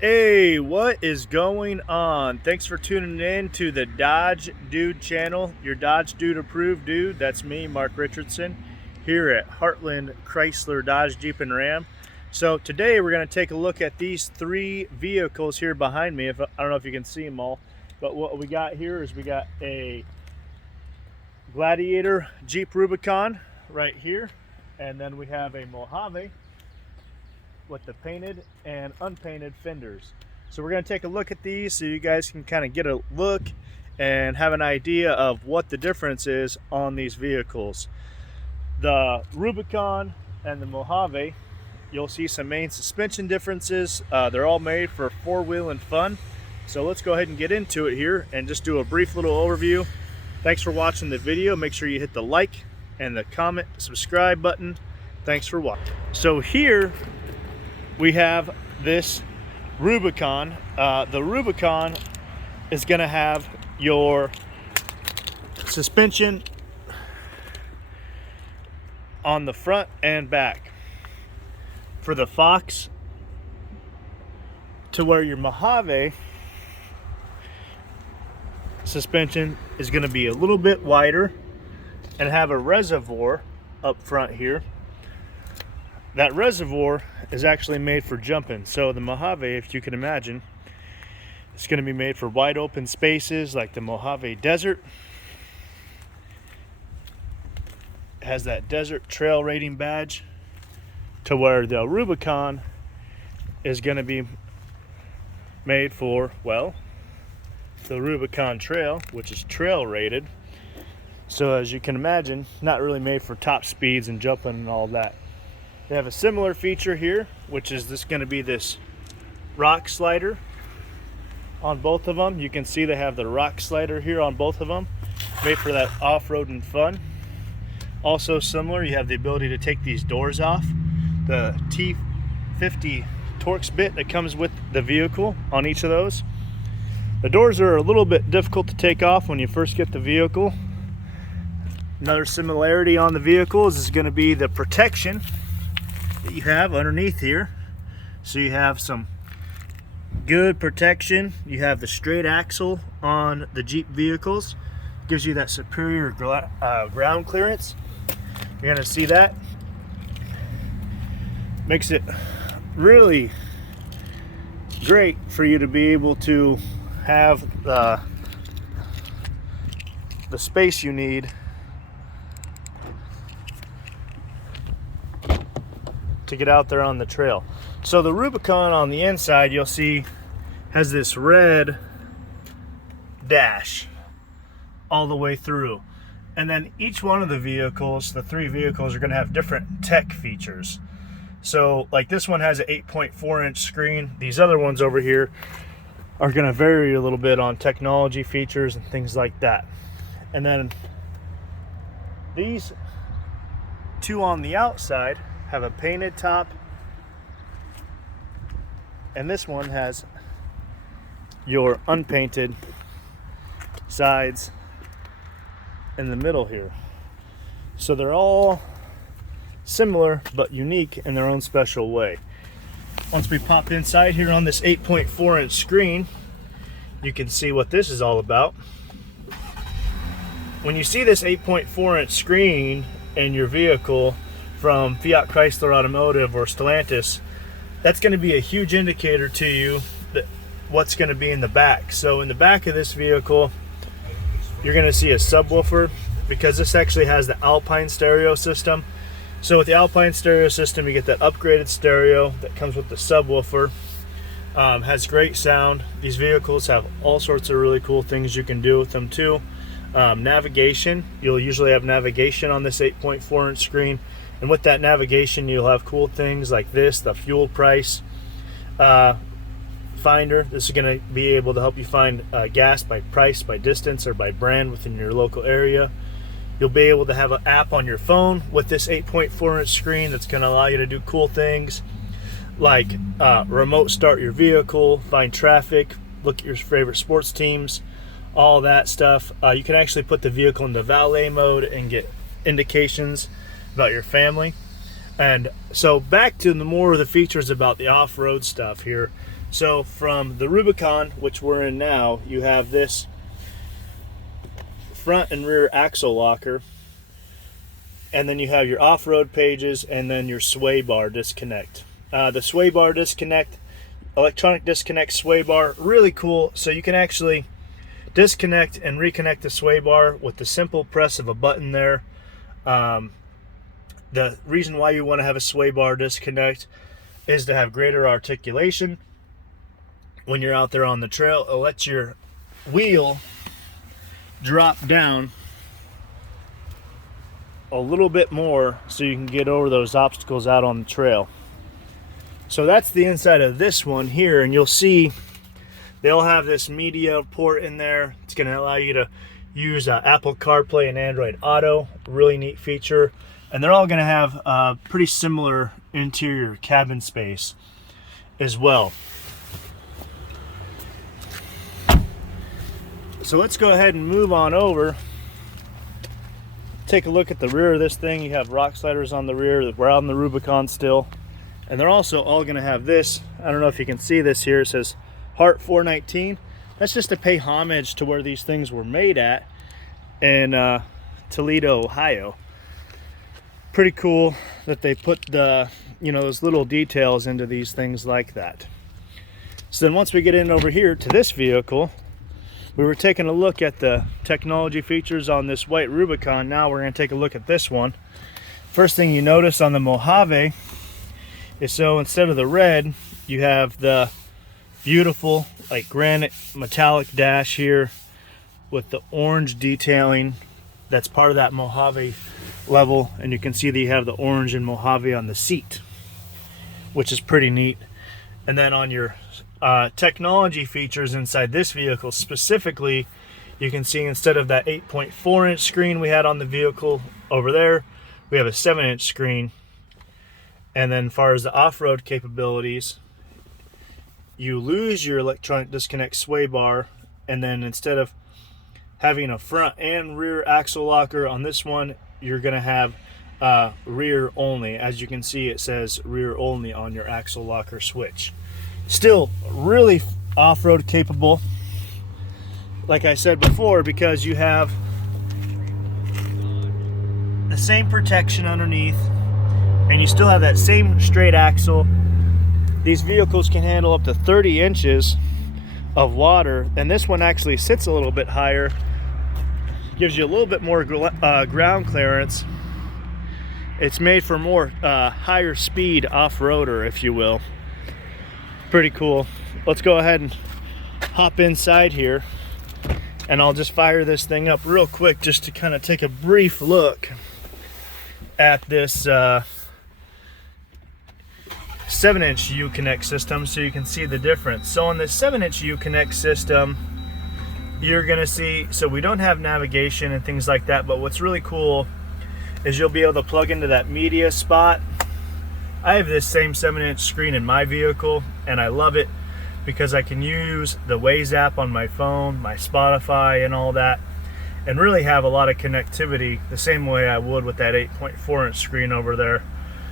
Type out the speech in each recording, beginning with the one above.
Hey, what is going on? Thanks for tuning in to the Dodge Dude channel. Your Dodge Dude approved dude. That's me, Mark Richardson, here at Heartland Chrysler Dodge Jeep and Ram. So today we're going to take a look at these three vehicles here behind me. I don't know if you can see them all, but what we got here is we got a Gladiator Jeep Rubicon right here, and then we have a Mojave with the painted and unpainted fenders. So we're going to take a look at these so you guys can kind of get a look and have an idea of what the difference is on these vehicles. The Rubicon and the Mojave, you'll see some main suspension differences. They're all made for four-wheel and fun. So let's go ahead and get into it here and just do a brief little overview. Thanks for watching the video. Make sure you hit the like and the comment, subscribe button. Thanks for watching. So here we have this Rubicon. The Rubicon is going to have your suspension on the front and back. For the Fox, to where your Mojave suspension is going to be a little bit wider and have a reservoir up front here. That reservoir is actually made for jumping. So the Mojave, if you can imagine, it's going to be made for wide open spaces like the Mojave Desert. It has that desert trail rating badge, to where the Rubicon is going to be made for, well, the Rubicon Trail, which is trail rated. So as you can imagine, not really made for top speeds and jumping and all that. They have a similar feature here, which is going to be this rock slider on both of them. You can see they have the rock slider here on both of them, made for that off-road and fun. Also similar, you have the ability to take these doors off. The T50 Torx bit that comes with the vehicle on each of those. The doors are a little bit difficult to take off when you first get the vehicle. Another similarity on the vehicles is going to be the protection that you have underneath here. So you have some good protection. You have the straight axle on the Jeep vehicles. Gives you that superior ground clearance. You're going to see that. Makes it really great for you to be able to have the space you need to get out there on the trail. So the Rubicon on the inside, you'll see, has this red dash all the way through. And then each one of the vehicles, the three vehicles, are going to have different tech features. So like this one has an 8.4-inch screen. These other ones over here are going to vary a little bit on technology features and things like that. And then these two on the outside have a painted top, and this one has your unpainted sides in the middle here. So they're all similar but unique in their own special way. Once we pop inside here on this 8.4-inch screen, you can see what this is all about. When you see this 8.4-inch screen in your vehicle from Fiat Chrysler Automotive or Stellantis, that's going to be a huge indicator to you that what's going to be in the back. So in the back of this vehicle, you're going to see a subwoofer, because this actually has the Alpine stereo system. So with the Alpine stereo system, you get that upgraded stereo that comes with the subwoofer. Has great sound. These vehicles have all sorts of really cool things you can do with them too. Navigation, you'll usually have navigation on this 8.4-inch screen. And with that navigation, you'll have cool things like this, the fuel price finder. This is going to be able to help you find gas by price, by distance, or by brand within your local area. You'll be able to have an app on your phone with this 8.4-inch screen that's going to allow you to do cool things like remote start your vehicle, find traffic, look at your favorite sports teams, all that stuff. You can actually put the vehicle into valet mode and get indications about your family. And so back to the more of the features about the off-road stuff here. So from the Rubicon, which we're in now, you have this front and rear axle locker, and then you have your off-road pages, and then your sway bar disconnect. The sway bar disconnect, electronic disconnect sway bar, really cool. So you can actually disconnect and reconnect the sway bar with the simple press of a button there. The reason why you want to have a sway bar disconnect is to have greater articulation when you're out there on the trail. It lets your wheel drop down a little bit more so you can get over those obstacles out on the trail. So that's the inside of this one here, and you'll see they'll have this media port in there. It's going to allow you to use Apple CarPlay and Android Auto. Really neat feature. And they're all going to have pretty similar interior cabin space as well. So let's go ahead and move on over. Take a look at the rear of this thing. You have rock sliders on the rear. We're on the Rubicon still. And they're also all going to have this. I don't know if you can see this here. It says Heart 419. That's just to pay homage to where these things were made at in Toledo, Ohio. Pretty cool that they put the, you know, those little details into these things like that. So then once we get in over here to this vehicle, we were taking a look at the technology features on this white Rubicon. Now we're going to take a look at this one. First thing you notice on the Mojave is, so instead of the red, you have the beautiful like granite metallic dash here with the orange detailing. That's part of that Mojave level, and you can see that you have the orange and Mojave on the seat, which is pretty neat. And then on your technology features inside this vehicle specifically, you can see instead of that 8.4 inch screen we had on the vehicle over there, we have a 7-inch screen. And then as far as the off-road capabilities, you lose your electronic disconnect sway bar, and then instead of having a front and rear axle locker on this one, you're going to have rear only. As you can see, it says rear only on your axle locker switch. Still really off-road capable, like I said before, because you have the same protection underneath, and you still have that same straight axle. These vehicles can handle up to 30 inches of water, and this one actually sits a little bit higher, gives you a little bit more ground clearance. It's made for more higher speed off-roader, if you will. Pretty cool. Let's go ahead and hop inside here, and I'll just fire this thing up real quick just to kind of take a brief look at this 7-inch Uconnect system so you can see the difference. So on this 7-inch Uconnect system, you're gonna see, so we don't have navigation and things like that, but what's really cool is you'll be able to plug into that media spot. I have this same 7-inch screen in my vehicle, and I love it because I can use the Waze app on my phone, my Spotify and all that, and really have a lot of connectivity the same way I would with that 8.4 inch screen over there.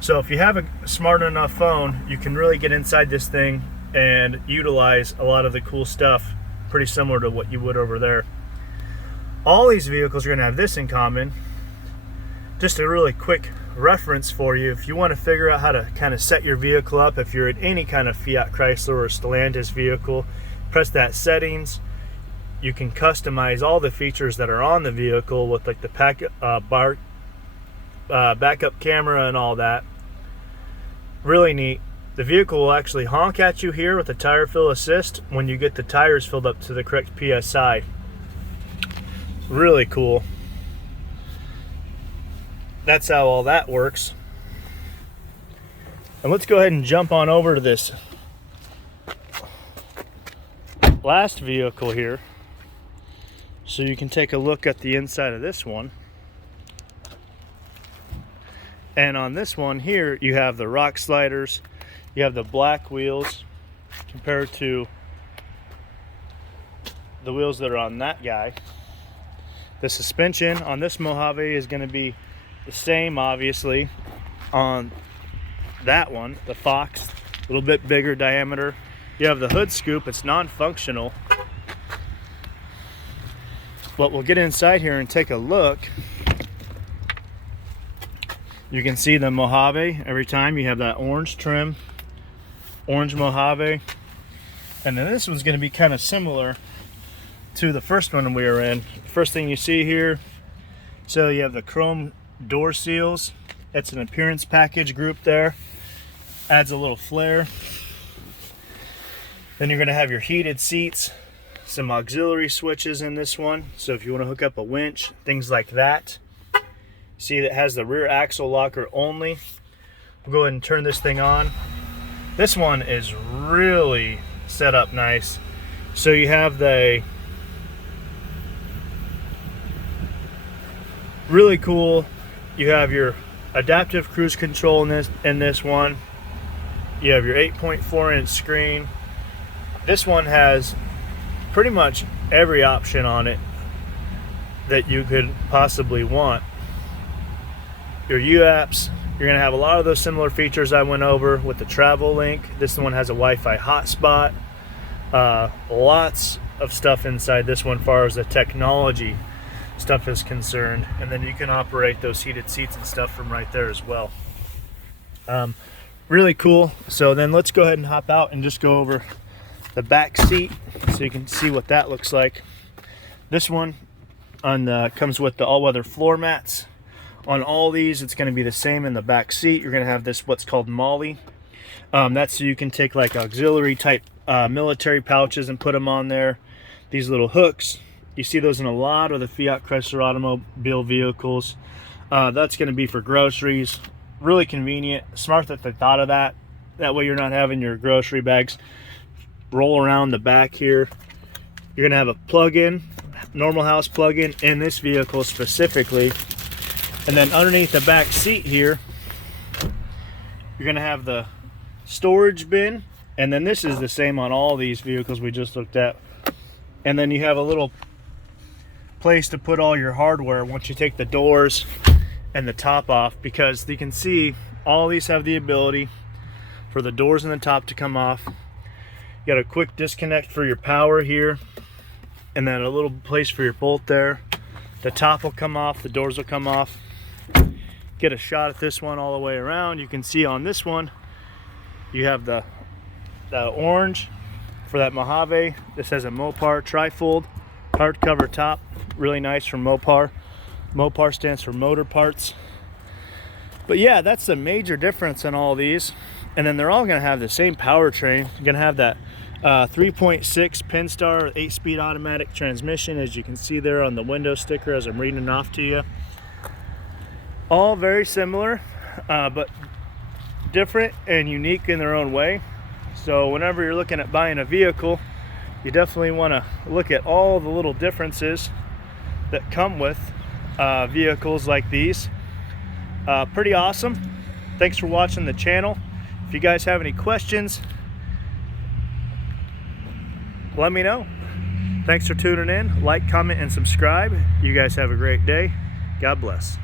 So if you have a smart enough phone, you can really get inside this thing and utilize a lot of the cool stuff, pretty similar to what you would over there. All these vehicles are going to have this in common. Just a really quick reference for you, if you want to figure out how to kind of set your vehicle up, if you're in any kind of Fiat Chrysler or Stellantis vehicle, press that settings. You can customize all the features that are on the vehicle with like the backup camera and all that. Really neat. The vehicle will actually honk at you here with the tire fill assist when you get the tires filled up to the correct PSI. Really cool. That's how all that works. And let's go ahead and jump on over to this last vehicle here so you can take a look at the inside of this one. And on this one here, you have the rock sliders, you have the black wheels compared to the wheels that are on that guy. The suspension on this Mojave is going to be the same, obviously, on that one, the Fox, a little bit bigger diameter. You have the hood scoop, it's non-functional. But we'll get inside here and take a look. You can see the Mojave every time. You have that orange trim, orange Mojave. And then this one's going to be kind of similar to the first one we were in. First thing you see here, so you have the chrome door seals. It's an appearance package group there. Adds a little flair. Then you're going to have your heated seats, some auxiliary switches in this one. So if you want to hook up a winch, things like that. See, that has the rear axle locker only. We'll go ahead and turn this thing on. This one is really set up nice. So you have the really cool, you have your adaptive cruise control in this one. You have your 8.4 inch screen. This one has pretty much every option on it that you could possibly want. Your UAPs, you're going to have a lot of those similar features I went over with the travel link. This one has a Wi-Fi hotspot. Lots of stuff inside this one as far as the technology stuff is concerned, and then you can operate those heated seats and stuff from right there as well. Really cool. So then let's go ahead and hop out and just go over the back seat so you can see what that looks like. This one comes with the all-weather floor mats. On all these, it's going to be the same in the back seat. You're going to have this what's called Molly. That's so you can take like auxiliary type military pouches and put them on there. These little hooks, you see those in a lot of the Fiat Chrysler automobile vehicles. That's going to be for groceries. Really convenient. Smart that they thought of that. That way you're not having your grocery bags roll around the back here. You're going to have a plug-in, normal house plug-in in this vehicle specifically. And then underneath the back seat here, you're going to have the storage bin. And then this is the same on all these vehicles we just looked at. And then you have a little place to put all your hardware once you take the doors and the top off, because you can see all these have the ability for the doors and the top to come off. You got a quick disconnect for your power here, and then a little place for your bolt there. The top will come off, the doors will come off. Get a shot at this one all the way around. You can see on this one you have the orange for that Mojave. This has a Mopar trifold hardcover top, really nice from Mopar. Mopar stands for motor parts. But yeah, that's the major difference in all these. And then they're all going to have the same powertrain. You're going to have that 3.6 Pinstar 8-speed automatic transmission, as you can see there on the window sticker as I'm reading it off to you. All very similar, but different and unique in their own way. So whenever you're looking at buying a vehicle, you definitely want to look at all the little differences that come with vehicles like these. Pretty awesome. Thanks for watching the channel. If you guys have any questions, let me know. Thanks for tuning in. Like, comment, and subscribe. You guys have a great day. God bless.